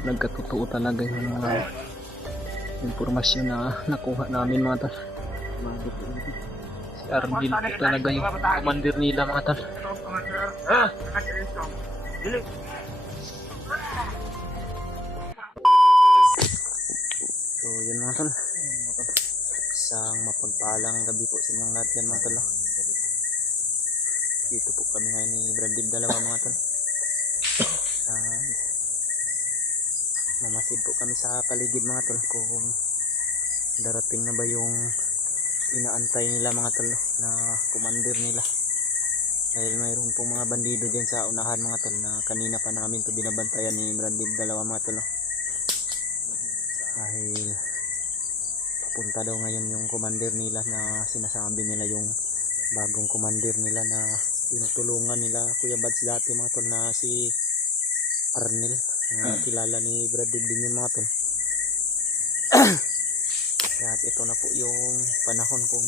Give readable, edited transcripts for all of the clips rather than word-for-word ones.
nagkatotoo talaga yung mga impormasyon na nakuha namin mga tol. Si Arvin po talaga yung commander nila mga tol. So yun mga tol, isang mapagpalang gabi po sa inyong lahat yan mga tol. Dito po kami ngayon ni Brandib dalawa mga tol. Mamasid po kami sa paligid mga tol kung darating na ba yung inaantay nila mga tol na commander nila. Dahil mayroon pong mga bandido dyan sa unahan mga tol na kanina pa namin to binabantayan ni Brandib dalawa mga tol. Dahil papunta daw ngayon yung commander nila na sinasabi nila yung bagong commander nila na tinutulungan nila Kuya Bads dati mga tol na si Arnel. Kilala ni Brandib din yun mga tol. At ito na po yung panahon kung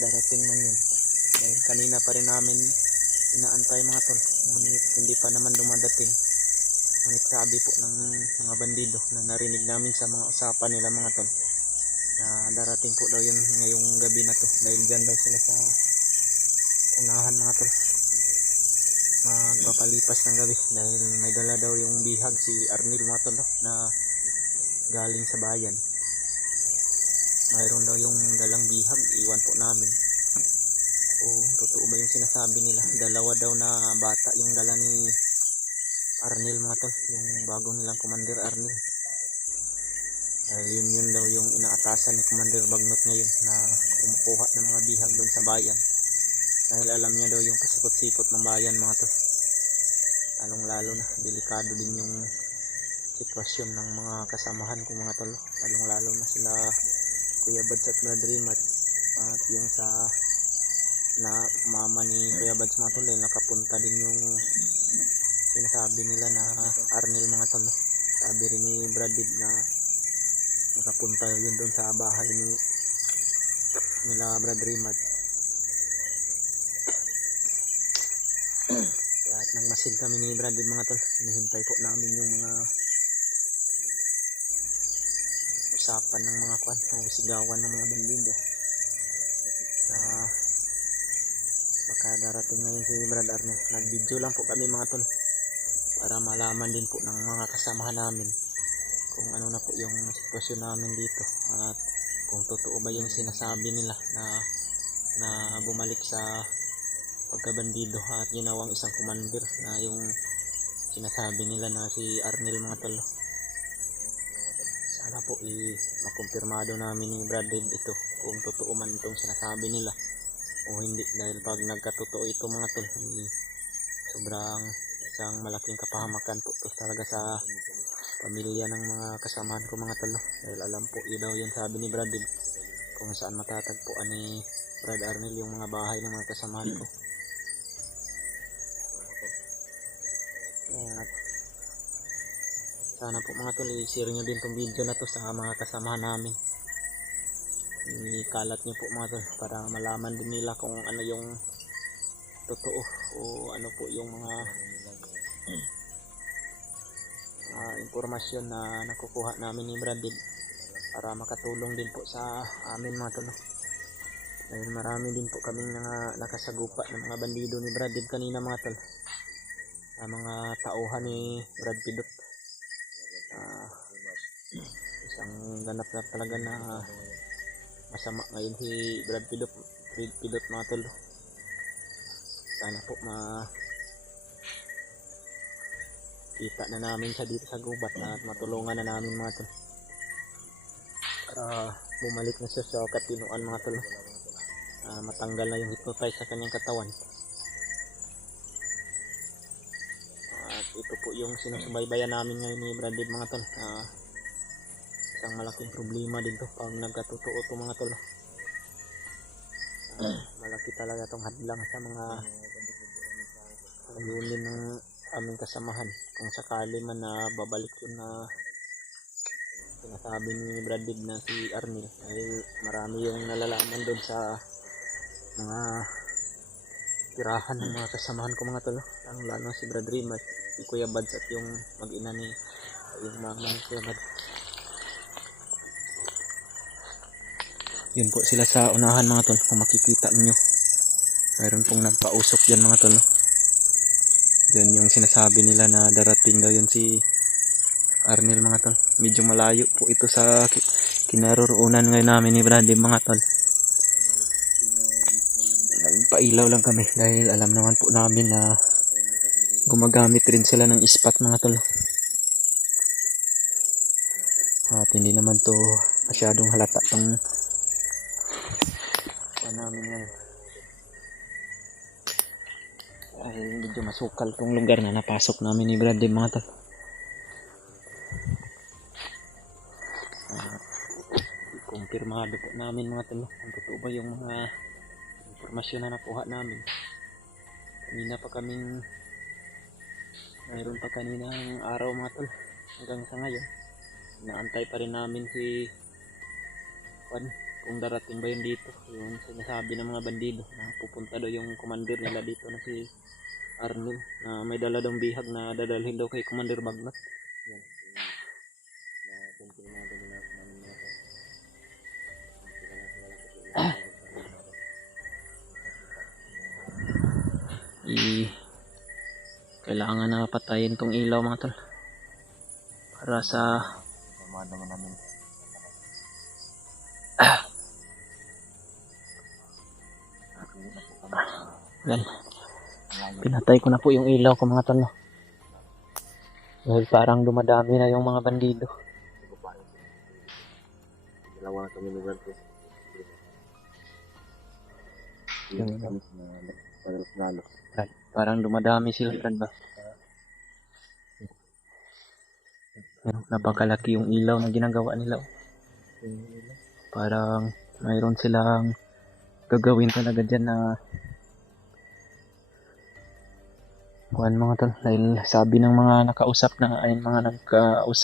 darating man yun. Dahil kanina pa rin namin inaantay mga tol. Ngunit hindi pa naman dumadating. Ngunit sabi po ng mga bandido na narinig namin sa mga usapan nila mga tol na darating po daw yun ngayong gabi na to. Dahil dyan daw sila sa unahan mga tol. Magpapalipas ng gabi dahil may dala daw yung bihag si Arnel mga tol na galing sa bayan. Mayroon daw yung dalang bihag, iwan po namin kung totoo ba yung sinasabi nila. Dalawa daw na bata yung dala ni Arnel mga tol, yung bago nilang Commander Arnel. Dahil yun daw yung inaatasan ni Commander Bagnot ngayon na kumukuha ng mga bihag doon sa bayan. Dahil alam niya daw yung pasikot-sikot ng bayan mga tol. Lalong lalo na delikado din yung sitwasyon ng mga kasamahan ko mga tol. Lalong lalo na sila Kuya Bads at Brad Rimat. At yung sa na mama ni Kuya Bads mga tol, nakapunta din yung sinasabi nila na Arnel mga tol. Sabi rin ni Brandib na nakapunta yun doon sa bahay ni nila Brad Rimat. At nagmasid kami ni Brandib mga tol. Hinihintay po namin yung mga usapan ng mga kwan o sigawan ng mga bandido. Baka darating ngayon si Brad Arnel. Nag-video lang po kami mga tol para malaman din po ng mga kasamahan namin kung ano na po yung sitwasyon namin dito at kung totoo ba yung sinasabi nila na bumalik sa pagkabandido at ginawang isang commander na yung sinasabi nila na si Arnel mga tol. Sana po makumpirmado namin ni Brandib ito kung totoo man itong sinasabi nila o hindi, dahil pag nagkatotoo ito mga tol, sobrang isang malaking kapahamakan po to talaga sa pamilya ng mga kasamahan ko mga tol. Dahil alam po daw yun sabi ni Brandib kung saan matatagpuan ni Brad Arnel yung mga bahay ng mga kasamahan ko. At sana po mga tol, i-share nyo din tong video na to sa mga kasamahan namin. Ikalat nyo po mga tol para malaman din nila kung ano yung totoo o ano po yung mga impormasyon na nakukuha namin ni Brandib para makatulong din po sa amin mga tol. Dahil marami din po kaming nakasagupa ng mga bandido ni Brandib kanina mga tol, sa mga tauhan ni Brad Pidot. Isang ganap na talaga na masama ngayon si Brad Pidot mga tol. Sana po kita na namin siya dito sa gubat at matulungan na namin mga tol para bumalik na siya sa katinuan mga tol. Matanggal na yung hypnotize sa kanyang katawan. At ito po yung sinusubaybayan namin ngayon ni Brandib mga tol. Isang malaking problema din to pag nagkatotoo to mga tol. Malaki talaga tong hadlang sa mga layunin ng aming kasamahan kung sakali man na babalik yun na sinasabi ni Brandib na si Arnel. Dahil marami yung nalalaman doon sa mga tirahan ng mga kasamahan ko mga tol, lalo si Brad Rimat, si Kuya Bads at yung mag-ina ni Yung mga sulad. Yun po sila sa unahan mga tol. Kung makikita nyo, mayroon pong nagpausok dyan mga tol. Yan yung sinasabi nila na darating daw yun si Arnel mga tol. Medyo malayo po ito sa kinaroroonan ngayon namin ni Brady mga tol. Pailaw lang kami dahil alam naman po namin na gumagamit rin sila ng ispat mga tol. At hindi naman to masyadong halata tong namin ngayon. Dahil medyo masukal tong lugar na napasok namin ni Brady mga tol. Kumpirmado po namin mga tol kung totoo ba yung mga informasyon na nakuha namin. Kanina pa kaming mayroon pa kaninang araw mga tol hanggang sa ngayon naantay pa rin namin si Juan kung darating ba yun dito, yung sinasabi ng mga bandido na pupunta daw yung commander nila dito na si Arnel na may dala daw bihag na dadalhin daw kay Commander Bagnat. Yan, na kumpirmado nila namin mga tol. Kailangan na patayin tong ilaw mga tol para sa naman namin. Well, pinatay ko na po yung ilaw ko mga tol no? Dahil parang dumadami na yung mga bandido. Dalawa kami lugar ko. Parang dumadami sila ba? Napakalaki yung ilaw na ginagawa nila. Parang mayroon silang gagawin talaga dyan na kuhan mga tol. Dahil sabi ng mga nakausap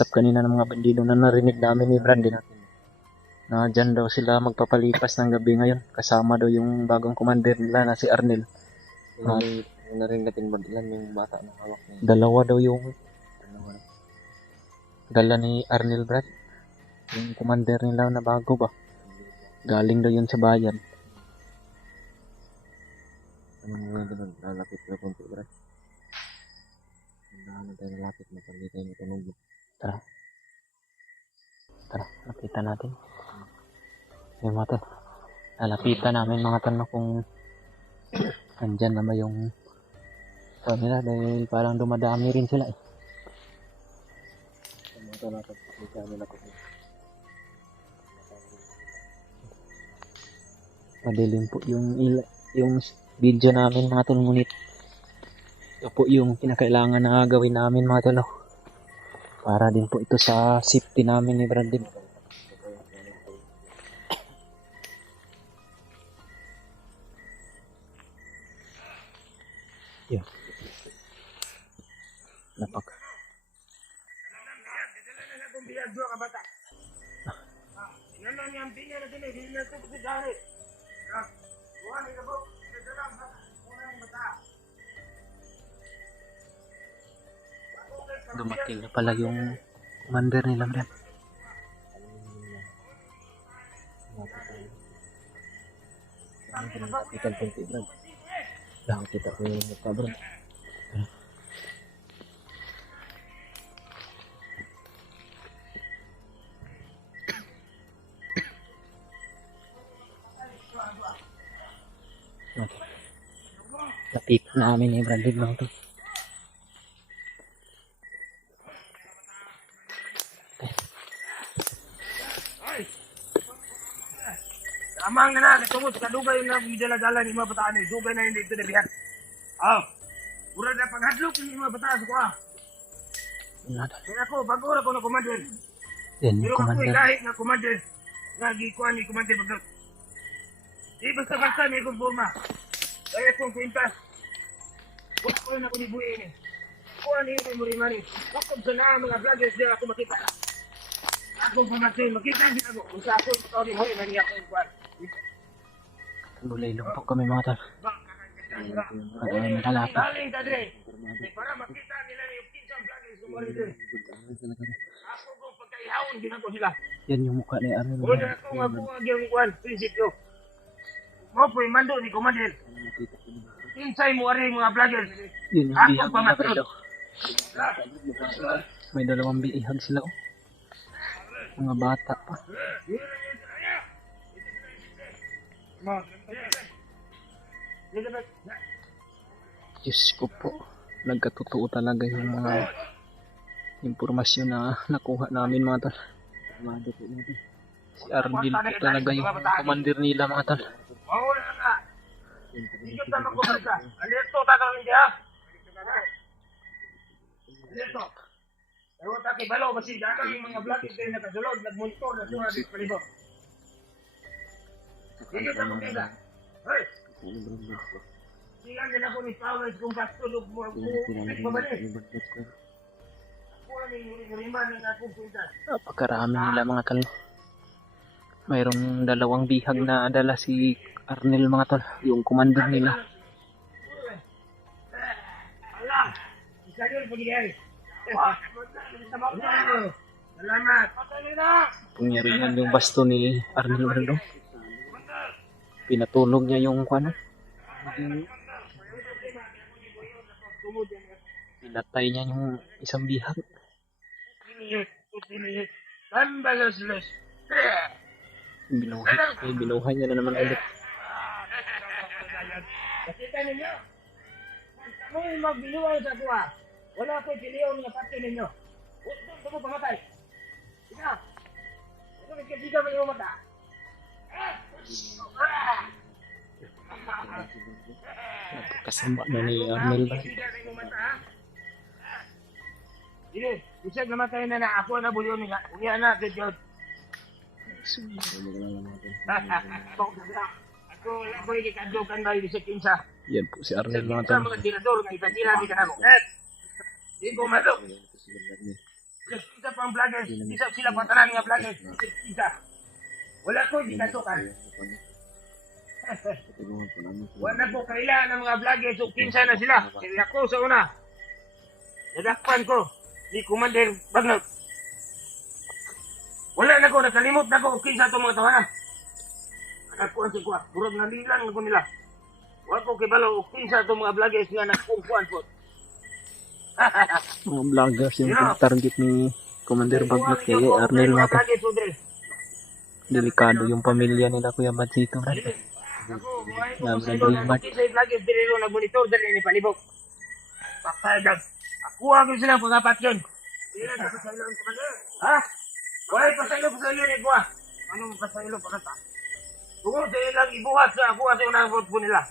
kanina ng mga bandido na narinig namin ni Brandon na dyan daw sila magpapalipas ng gabi ngayon. Kasama daw yung bagong commander nila na si Arnel. Narinig natin ba ilan yung bata na hawak niya? Dalawa daw yung dala ni Arnel Brad. Yung commander nila na bago ba? Galing daw yun sa bayan. Anong mga doon? Lalapit na punti Brad. Hindi tayo nalapit na pag di tayo natunog. Tara, lapitan natin. Yung mga tol, lalapitan namin mga tol kung andyan naman yung nila dahil parang dumadami rin sila eh. Madilim po yung video namin mga tol, ngunit ito po yung kinakailangan na gawin namin mga tol. Para din po ito sa safety namin ni Brandon. Yeah. Napak. Dumating na pala yung commander nila Brad. Kita punti Brad. Dah kita ko yung mukha Brad. Okay. Lapit namin ni Brad mga to. Amang na katungod sa kadugay na midala-dala ni mga bataan ni dugay na hindi ito nabihan. Mura na paghadlok ni mga bataan ko Kaya ako bago ra ko na commander. Pero ako kahit na commander nga gikuan ni commander Bagnat. Di basta may kong forma. Kaya kong kwintas. Wala ko na ko ni buhay ni. Kuha niyo kay Murimani. Bakit sa na mga vloggers di ako makita. Akong pamatin, makita din ako. Kung sa ako, ikaw ni Moy, naniya ko yung kuwan. Bulay lang po kami mga tol. Nakalapit. Para makita nila yung kinsang vloggers Ako kung pagkaihawon, ginako sila. Yan yung mukha ni Arnel. Wala ako nga po ang iyong kuhan, prinsipyo. Mo po mando ni Commander. Insay mo ari mga vlogger. Yun yung Ako bihag pa nila matulog. daw. May dalawang bihag sila oh. Mga bata pa. Diyos ko po. Nagkatotoo talaga yung mga impormasyon na nakuha namin mga tal. Si Arnel po talaga yung commander nila mga tal. Mawala na. Ikot na magkumasa. Alerto tatawin siya. Alerto. Ewan ta kay Balo, basi daka yung mga vlogger kayo nakasulod, nagmonitor na sura dito palibot. Ikot na magkumasa. Hoy! Siyan din ako ni Powers kung kastulog mo ang babalik. Ako ang rimba ng akong pintas. Napakarami nila mga tal. Mayroong dalawang bihag na dala si Arnel mga tal. Yung commander nila. Allah! Isa yun, pag-iari. Salamat. Pangyarihan yung basto ni Arnel Ordo. Pinatulog niya yung ano. Pinatay niya yung isang bihag. Tambalos-los. Binuhay niya na naman ulit. Nakita ninyo? Kamoy magbinuwal sa kuha. Wala ko'y piliyon nga pati ninyo. Huwag mo pamatay. Ika. Ito nagkasigaw ng iyong mata. Kasama na ni Arnel ba? Sige, isag namatay na na. Ako na buyon nga. Unya na, good job. Ako wala ko'y kikadukan ba yung kinsa. Yan po si Arnel mga Sa tal. mga tirador nga itatira di ka na ko. Di ko mato. Isa pang vloggers. Isa sila patanan nga vloggers. Isa. Wala ko'y kikadukan. Wala ko kailangan ng mga vloggers. So, kinsa na sila. Kaya ako sa una. Nadakpan ko. Di Commander Bagnot. Wala na ko. Nakalimot na ko. Kinsa itong mga tawanan. Anak ko ang sikwa. Burag na nilang ko nila. Wala ko kibalo. Kinsa itong mga vloggers nga nagpumpuan po. Mga vloggers yung target ni Commander Bagnot kay Arnel mga tal. Delikado yung pamilya nila Kuya Badsito. Nagmonitor dali ni palibok. Papadag. Ako ang silang pagapat yun. Ha? Wala pasaylo ni buwa. Anong pasaylo pagkata? Tungkol sa ilang ibuhat sa ako sa unang vote po nila.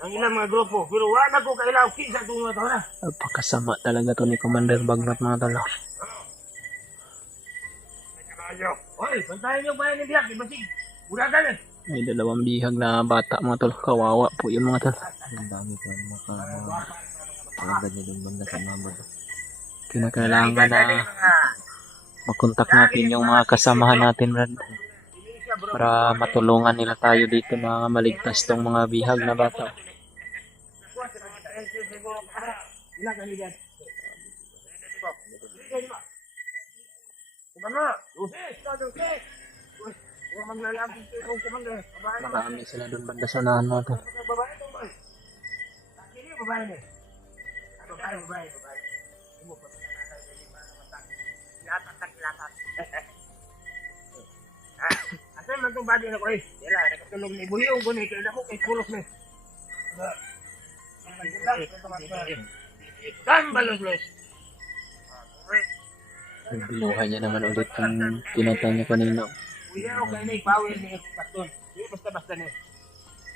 Ang ilang mga grupo. Pero wala ko kailaw kinsa itong mga taon na. Napakasama talaga to ni Commander Bagnot mga tal. Oy, pantayin niyo ba yan ni Biak? Ibasig. Buragan eh. May dalawang bihag na bata mga tol. Kawawa po yun mga tol. Ang dami ko makakagad niya doon banda sa number. Kinakailangan na makontak natin yung mga kasamahan natin Brad. Para matulungan nila tayo dito na maligtas tong mga bihag na bata. Marami sila doon banda sa unahan mga tol. Asa man itong body na ko eh. Yala, nakatulog ni Buyong ko ni. Kaya ako kay kulos ni. Tambalos-los. Binuhay niya naman ulit yung tinatay niya kanina. Kuya o kayo na power ni Pastor. Hindi basta-basta ni.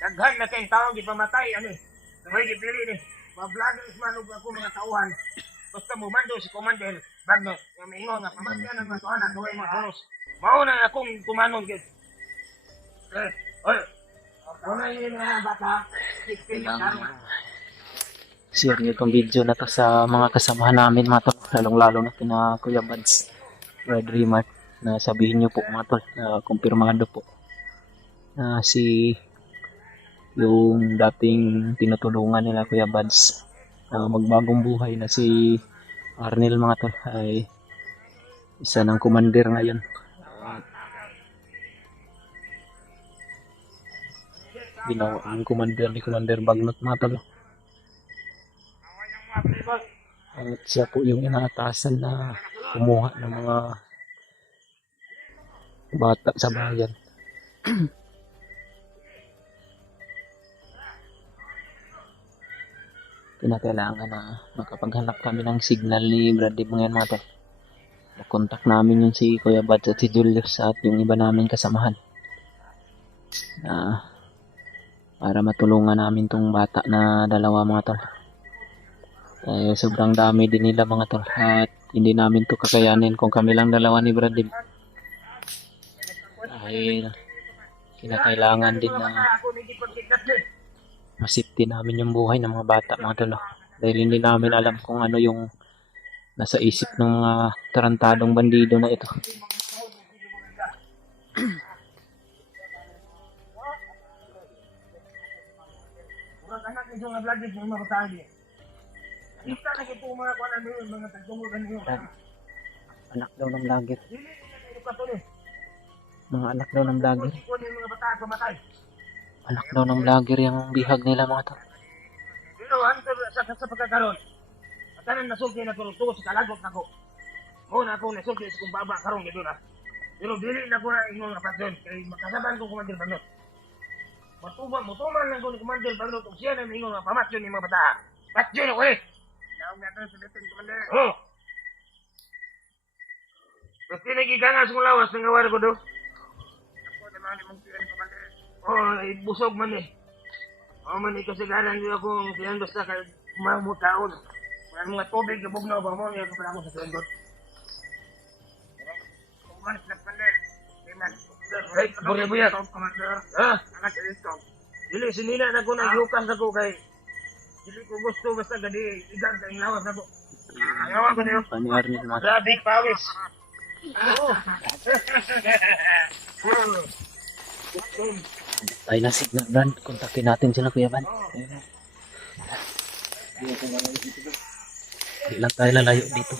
Daghan na kayong taong gipamatay. Ano eh. May gipili ni. Mga vloggers man o ako mga tauhan. Basta mumando si Commander Bagnot. Yung may ingo nga pamatyan ang matuhan na gawin mga oros. Mauna na akong tumanon. Oy. Mauna yung mga bata. Share niyo itong video na to sa mga kasamahan namin mga tol. Lalong-lalo na kina Kuya Bads, Brad Rimat. Na sabihin niyo po mga tol, na kumpirmado po na si yung dating tinutulungan nila Kuya Bads na magbagong buhay na si Arnel mga tol ay isa ng commander ngayon. Ginawa ang commander ni Commander Bagnot mga tol. At siya po yung inaatasan na kumuha ng mga bata sa bayan. Kinakailangan na makapaghanap kami ng signal ni Brad Dave ngayon mga tol. Nakontak namin yun si Kuya Bads at si Julius at yung iba namin kasamahan. Para matulungan namin tong bata na dalawa mga tol. Sobrang dami din nila mga tol at hindi namin to kakayanin kung kami lang dalawa ni Brad Dave. Ay kinakailangan din na masipti namin yung buhay ng mga bata mga tol. Dahil hindi namin alam kung ano yung nasa isip ng mga tarantadong bandido na ito. Murag anak nito nga vlog yung mga bataan niya. Kita na kito mga kuan ano yung mga tagtungod ano yun. Anak daw ng vlogger. Dili nila kayo to ni. Mga anak daw ng vlogger. Kuan yung mga bataan pamatay. Anak daw ng vlogger yung bihag nila mga tol. Pero anto sa pagkakaroon. Tanan nasulti na pero tuwa sa kalagot nako. Mo na ako nasulti sa kumbaba karon gid na. Pero dili na ko na ingon nga pasyon kay makasaban ko Commander Bagnot. Mutuman lang ko ni Commander Bagnot kung siya na ingon nga pamasyon ni mga bata. Pasyon ako eh. Naong natin sa bitin Commander. Oh. Pasti nagigangas mo lawas ng awar ko do. Ako naman mong tiyan Commander. Oh, busog man eh. Oh man ikasigaran di ako tiyan basta kay mamutaon. Ang mga tubig yung bugnaw ba mo, yung kapala ko sa sundot. Kumanas na pander. Hey, buya-buya. Ha? Dili, sinila na ko na yukas ako kay dili ko gusto basta gadi igang kayong lawas ako. Ngawa ko niyo. Pani Arnel mga tol. Grabe pawis. Tayo na signal Brad. Kontakin natin sila Kuya Van. Hindi lang tayo lalayo dito.